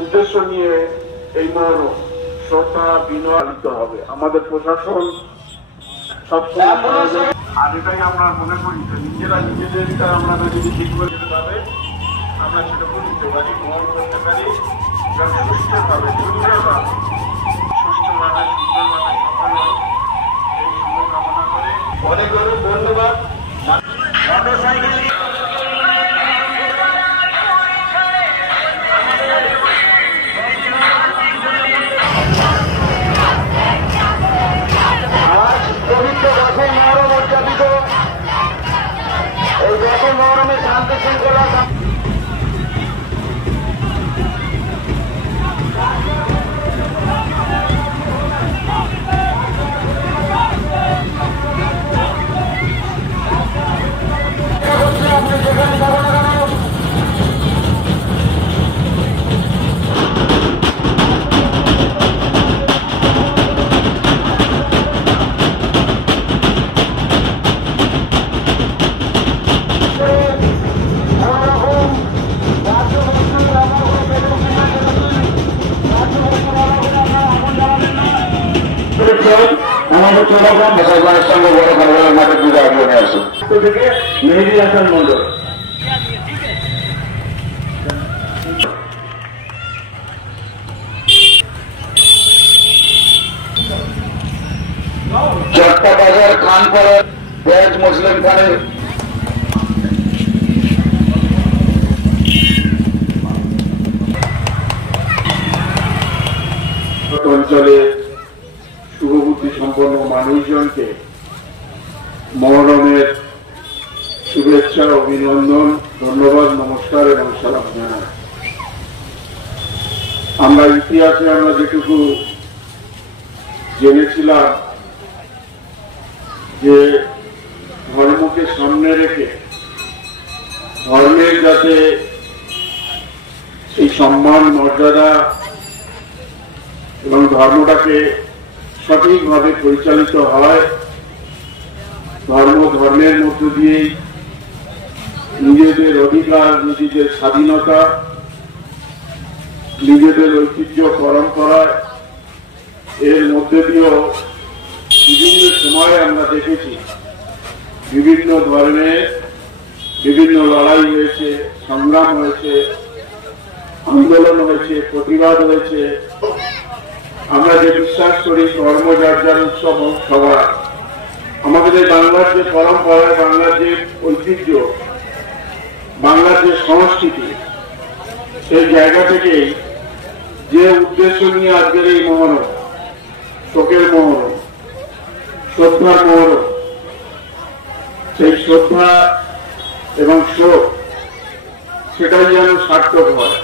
উদ্দেশ্য নিয়ে এই মহরম শ্রদ্ধা বিনয় আনিতে হবে। আমাদের প্রশাসন সবসময়, আর এটাই আমরা মনে করি যে নিজেরা নিজেদেরটা আমরা যদি ঠিক করে দিতে হবে, আমরা সেটুকু নিতে পারি, গ্রহণ করতে পারি, সুস্থভাবে সুন্দরভাবে সুস্থভাবে সফল হোক এই শুভকামনা করে অনেক অনেক ধন্যবাদ। মোটরসাইকেল মহরমে শান্তি শৃঙ্খলা আমাদের চৌরাগ্রাম মুসলমানের সঙ্গে বড় খানগড়ের মাঠে পূজা আগ্রহে আসে থেকে মেহেদি হাসান মন্ডল। চট্টবাজার খানপাড়ার বেজ মুসলিম খানের অঞ্চলে শুভবুদ্ধি সম্পন্ন মানুষজনকে মহরমের শুভেচ্ছা, অভিনন্দন, ধন্যবাদ, নমস্কার এবং সালাম জানাই। আমরা ইতিহাসে আমরা যেটুকু জেনেছিলাম যে ধর্মকে সামনে রেখে ধর্মের যাতে সেই সম্মান, মর্যাদা এবং ধর্মটাকে সঠিকভাবে পরিচালিত হয়, ধর্মের মধ্য দিয়েই নিজেদের অধিকার, নিজেদের স্বাধীনতা, নিজেদের ঐতিহ্য পরম্পরা, এর মধ্যে দিয়েও বিভিন্ন সময়ে আমরা দেখেছি বিভিন্ন ধরনের বিভিন্ন লড়াই হয়েছে, সংগ্রাম হয়েছে, আন্দোলন হয়েছে, প্রতিবাদ হয়েছে। আমরা যে বিশ্বাস করি ধর্ম যার যার উৎসব সবার, আমাদের বাংলার যে পরম্পরা, বাংলার যে ঐতিহ্য, বাংলার যে সংস্কৃতি, সেই জায়গা থেকেই যে উদ্দেশ্য নিয়ে আজকের এই মহরম, শোকের মহরম, শ্রদ্ধার মহরম, সেই শ্রদ্ধা এবং শোক সেটাই যেন সার্থক হয়।